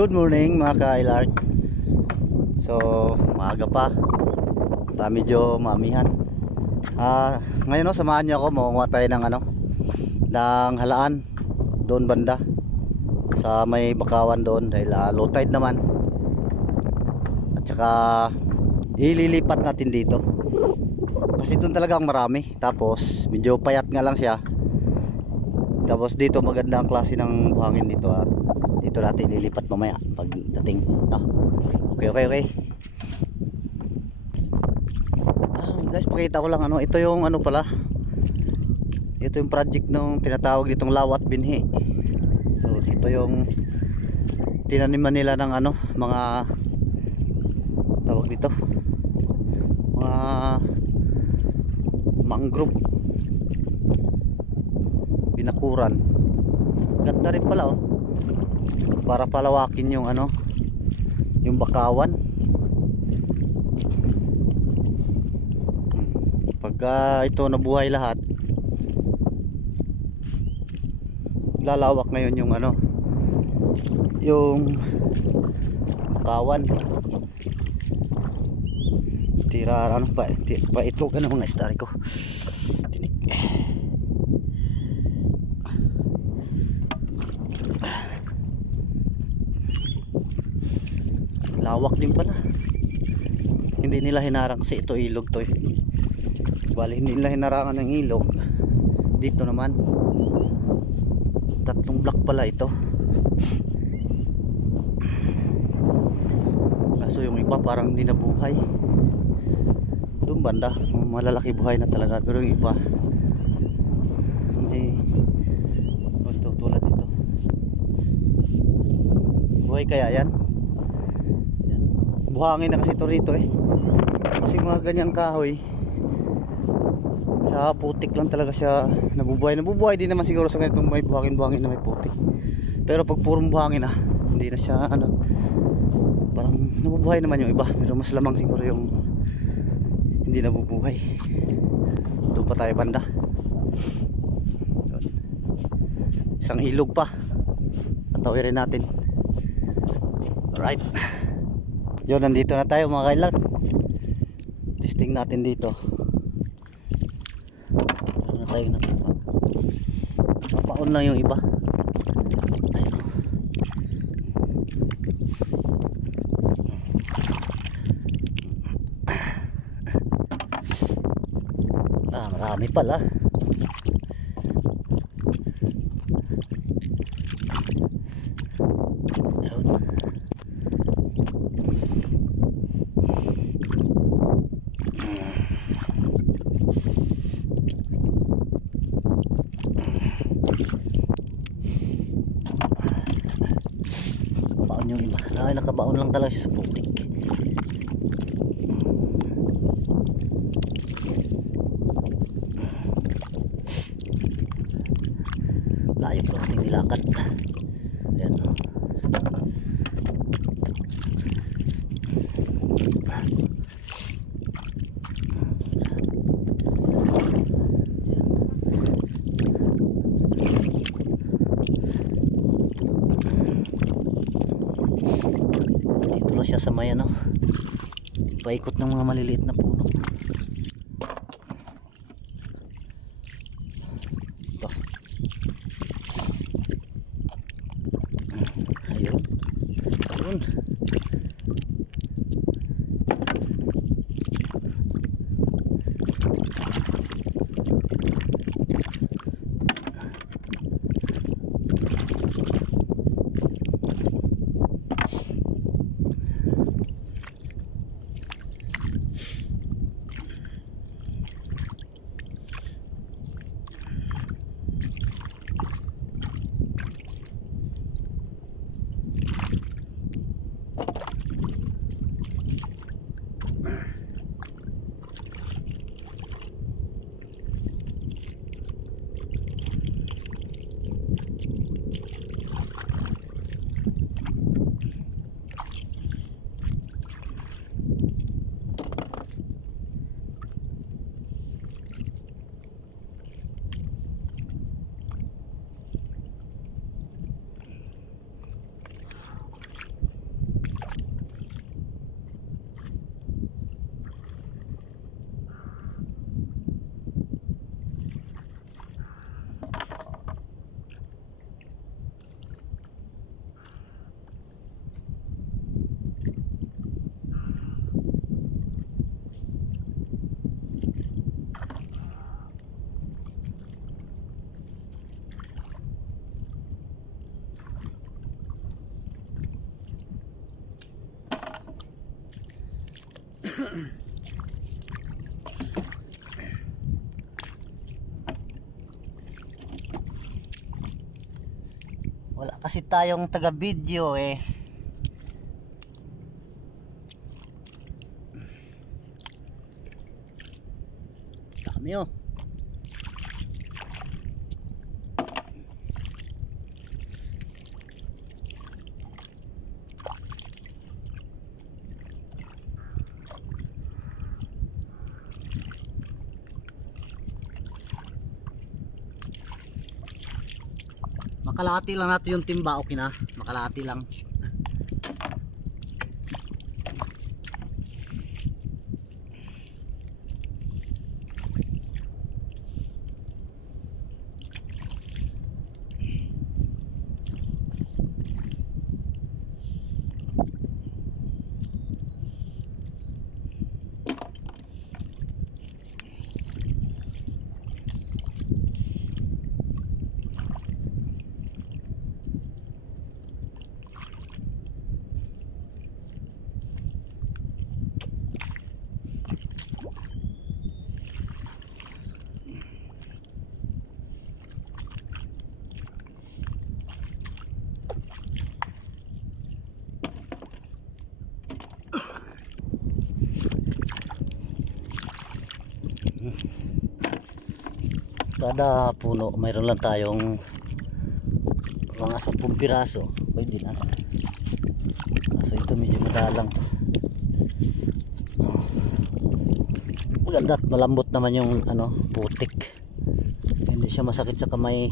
Good morning mga ka-Ilard. So, maaga pa. Medyo mamihan. Ngayon samahan niyo ako, makuha tayo ng ng halaan doon banda sa may bakawan doon dahil low tide naman. At saka ililipat natin dito. Kasi doon talagang marami. Tapos medyo payat nga lang siya. Tapos dito maganda ang klase ng buhangin dito at dito natin ililipat mamaya pagdating. Okay. Guys, pakita ko lang ito yung pala. Ito yung project ng tinatawag ditong lawat binhi. So ito yung tinaniman nila ng mga tawag dito, mga mangrove, binakuran. Ganda rin pala para palawakin yung yung bakawan. Pagka ito nabuhay lahat, lalawak ngayon yung yung bakawan. Tira pa ito mga istari ko. Tinik. Lawak din pala. Hindi nila hinarang kasi ito ilog to Bali hindi nila hinarangan ng ilog. Dito naman tatlong block pala ito. Kaso yung iba parang hindi nabuhay. Doon banda malalaki buhay na talaga, pero yung iba may tulad ito. Buhay kaya yan? Buhangin na kasi ito rito kasi mga ganyang kahoy sa putik lang talaga siya nabubuhay din naman siguro sa ganitong may buhangin na may putik. Pero pag purong buhangin hindi na siya parang nabubuhay naman yung iba, pero mas lamang siguro yung hindi nabubuhay. Doon pa tayo banda, isang ilog pa tatawirin natin. Alright, yun, nandito na tayo mga kailan. Testing natin dito. Meron na tayo nakuha. Papaon lang yung iba. Marami pala. Baon yung iba. Nakabaon lang talaga siya sa putik. Layo pa ating nilakad. Ayan dito lang siya sa may paikot ng mga maliliit na puno. Ayun. kasi tayong taga video eh. Dami oh. Makalahati lang natin yung timba, okay na. Makalahati lang. Kada puno mayroon lang tayong mga 10 piraso. Pwede na. So ito medyo madalang to. Maganda at malambot naman yung ano, putik. Hindi siya masakit sa kamay.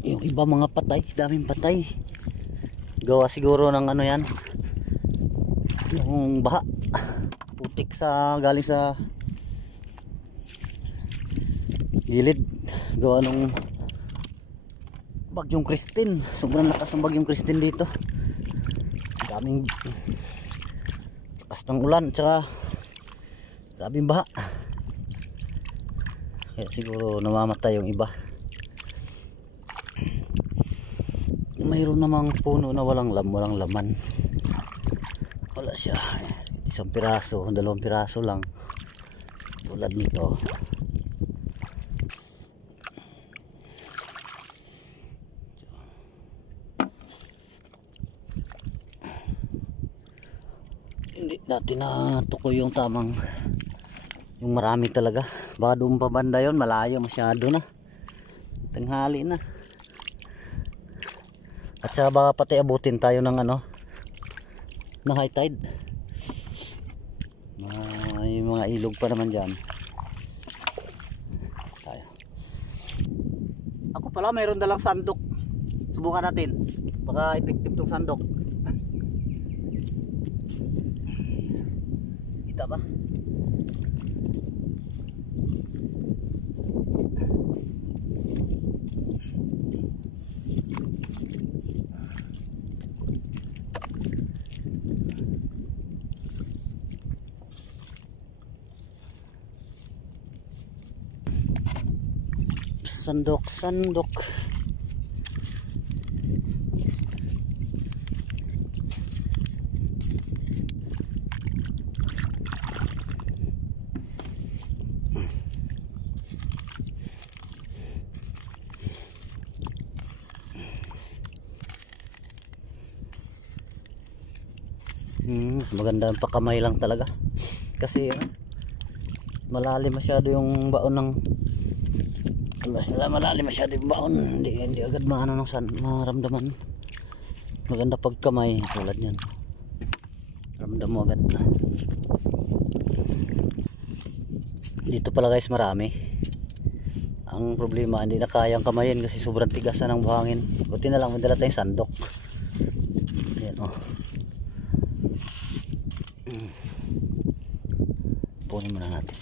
Yung iba mga patay, daming patay. Gawa siguro ng ano yan, yung baha, putik sa galing sa gilid. Gawa nung bagyong Christine. Sobrang lakas ng bagyong Christine dito. Daming lakas ng ulan, tsaka daming baha. Kaya siguro namamatay yung iba. Mayroon namang puno na walang laman. Wala siya. 1 piraso, 2 piraso lang. Tulad nito. Hindi natin natukoy yung tamang, yung marami talaga. Baka doon pa banda yun, malayo masyado na. Tanghali na. At saka baka pati abutin tayo ng ano, na high tide. May mga ilog pa naman dyan. Tayo. Ako pala mayroon dalang sandok. Subukan natin. Baka effective tong sandok. Kita ba? Sandok. Maganda ang pakamay lang talaga. Kasi malalim masyado yung baon ng malalim masyado yung baon, hindi agad maano ng maramdaman. Maganda pagkamay tulad yan, ramdam mo agad. Dito pala guys marami. Ang problema hindi na kayang kamayin kasi sobrang tigas na ng buhangin. Buti na lang may dala tayong sandok. Ayan oh. Punin muna natin.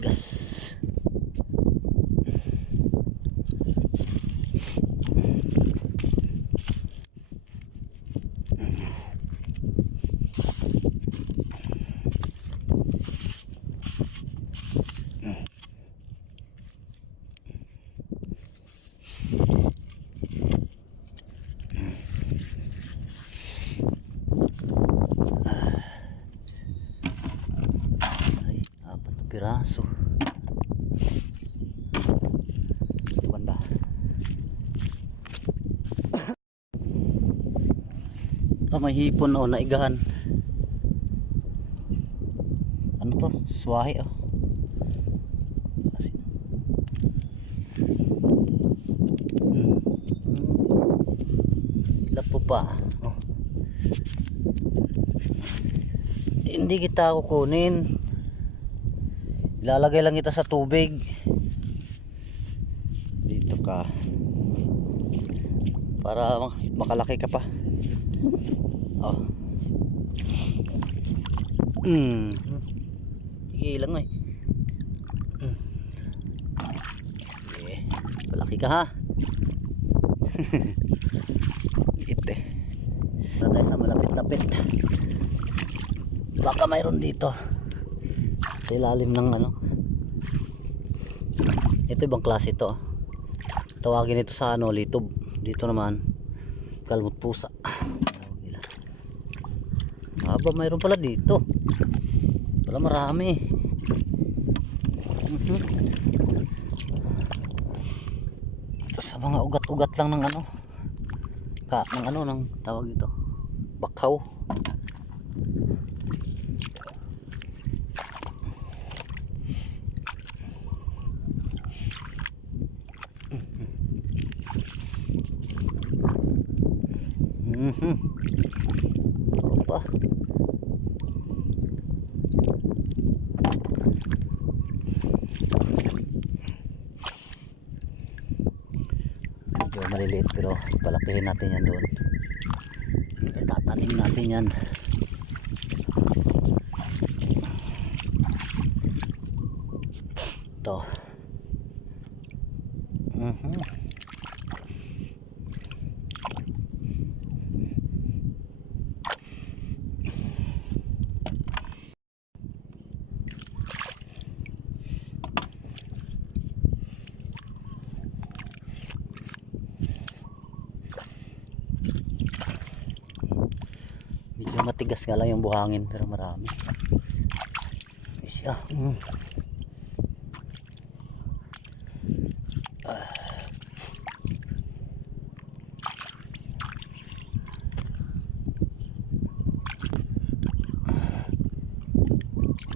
Gas. aso. Banda. May hipon o naigahan. Ano to? Swahe oh. Lapo pa. Oh. Hindi kita kukunin. Ilalagay lang kita sa tubig. Dito ka. Para makalaki ka pa. Oh. Sige lang eh. Okay. Malaki ka ha. Ite. Para tayo sa malapit-lapit. Baka mayroon dito. Sa ilalim ng ano. Ito ibang klase ito. Tawagin ito sa ano, litob. Dito naman kalmot pusa. Aba, mayroon pala dito. Wala marami. Ito sa mga ugat-ugat lang ng ano. Ng ano ng tawag ito. Bakaw. Opa. Medyo maliliit pero palakihin natin yan doon. Tatanim natin yan. Ito. Medyo matigas nga lang yung buhangin pero marami. Isa.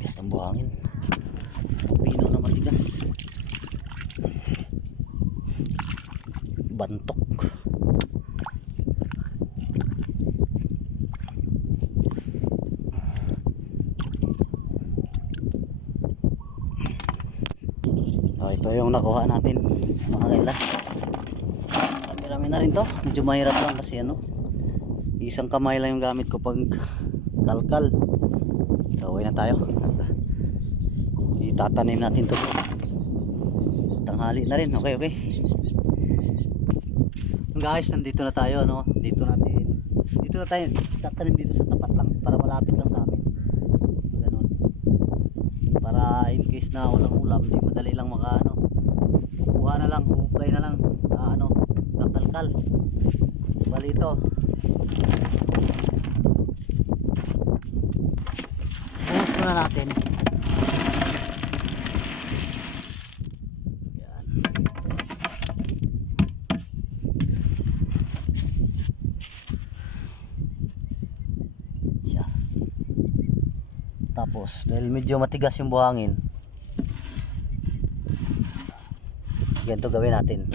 Tigas ng buhangin. Pino na matigas. Bantok. Ito yung nakuha natin mga kaila. Marami na rin to. Medyo mahirap lang kasi ano, isang kamay lang yung gamit ko pag kalkal. So uwi na tayo. Itatanim natin to. Tanghali na rin. Okay. Guys, nandito na tayo no. Dito na tayo tatanim dito sa tapat lang para malapit lang sa amin. Ganun. Para in case na walang ulam, di madali lang makaano. Kukuha na lang, hukay na lang, kakalkal. Bali ito. Pumus muna natin. Yan. Siya. Tapos, dahil medyo matigas yung buhangin, ganito gawin natin.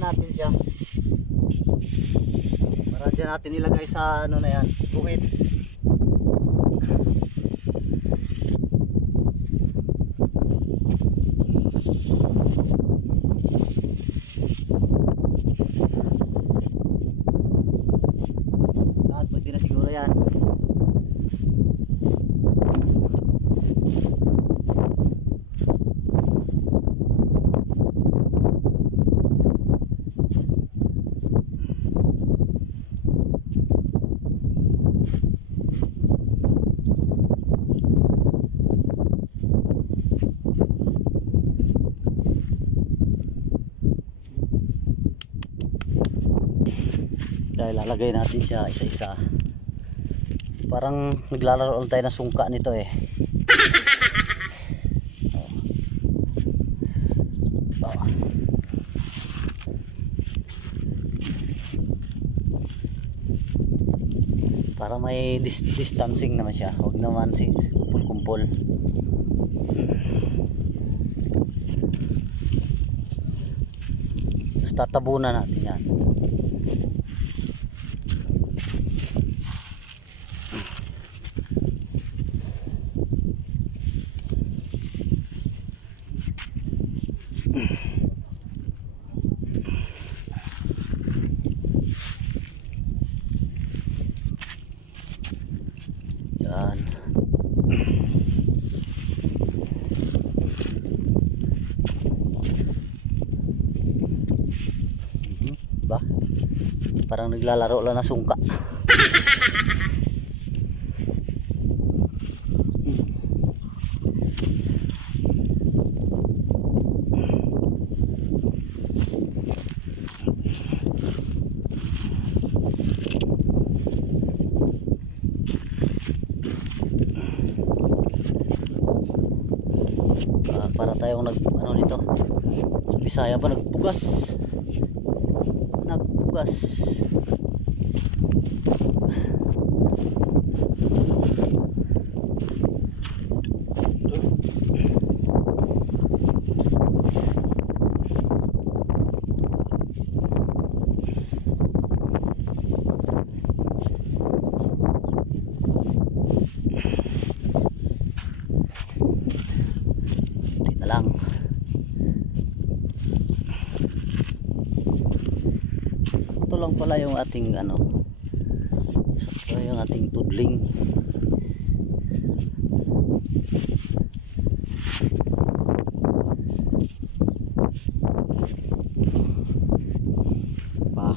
Lalakihan natin siya. Para dyan natin ilagay sa ano na yan, guhit. Pwede na siguro yan. Dahil lalagay natin siya isa-isa. Parang naglalaro tayo ng sungka nito eh. Oh. Para may distancing naman siya. Huwag naman si kumpul-kumpul. Tapos tatabunan natin yan. Yan. Ba? Parang naglalaro lang na sungka. Para tayong ano nito sa Bisaya pa, nagbugas lang. Sakto lang pala yung ating ano, sakto yung ating tudling. Pa.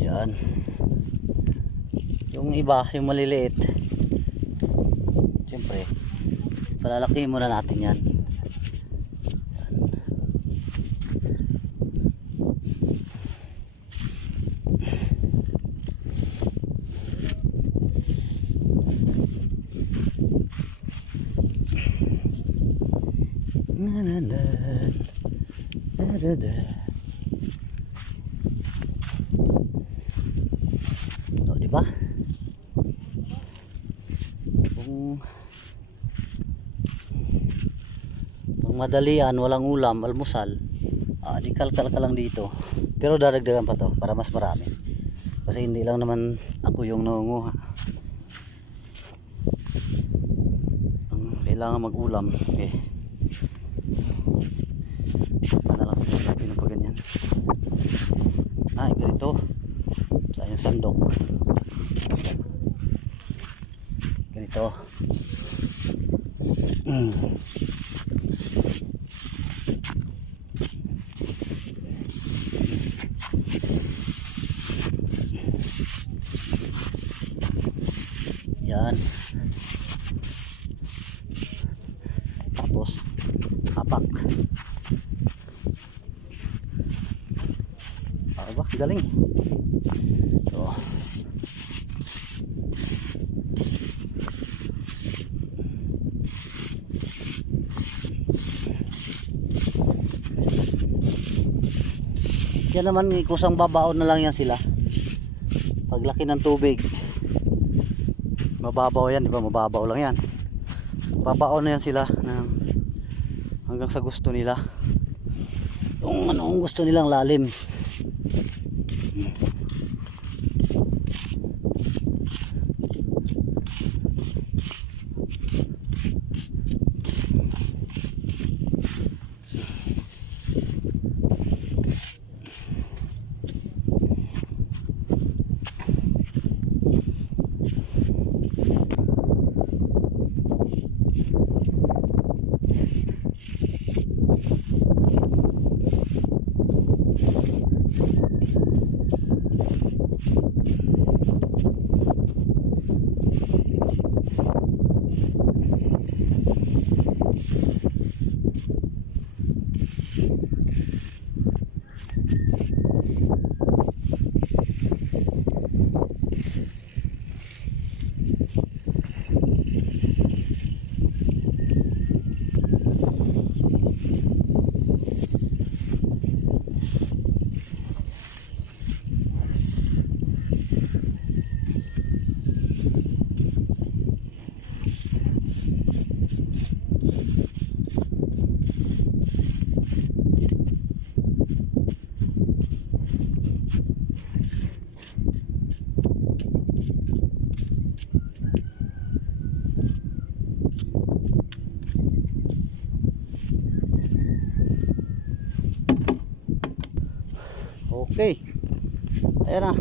Yan. Yung iba, yung maliliit, siyempre palalaki muna natin yan. O, diba? Kung madalian, walang ulam, almusal, di kalkal ka lang dito. Pero daragdagan pa to para mas marami. Kasi hindi lang naman ako yung nangunguha. Kailangan mag-ulam. Okay. Paano lang sa pinapaganyan. Ganito. Sa yung sandok. Ganito. Yan. Tapos hapak. Ba? Galing. So, Yan naman, kusang babaon na lang yan sila. Paglaki ng tubig, mababaw yan, di ba? Mababaw lang yan. Babaon na yan sila hanggang sa gusto nila. Kung anong gusto nilang lalim. Okay. Ayan na.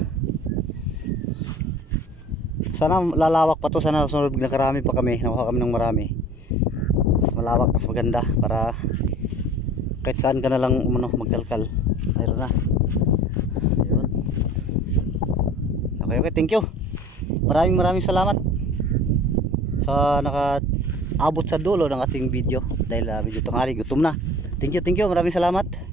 Sana lalawak pa to. Sana sunod nakarami pa kami. Nakuha kami ng marami. Mas malawak, mas maganda. Para kahit saan ka na lang magkalkal. Ayun na. Ayun. Okay, thank you. Maraming salamat sa naka-abot sa dulo ng ating video. Dahil medyo tanghali, gutom na. Thank you. Maraming salamat.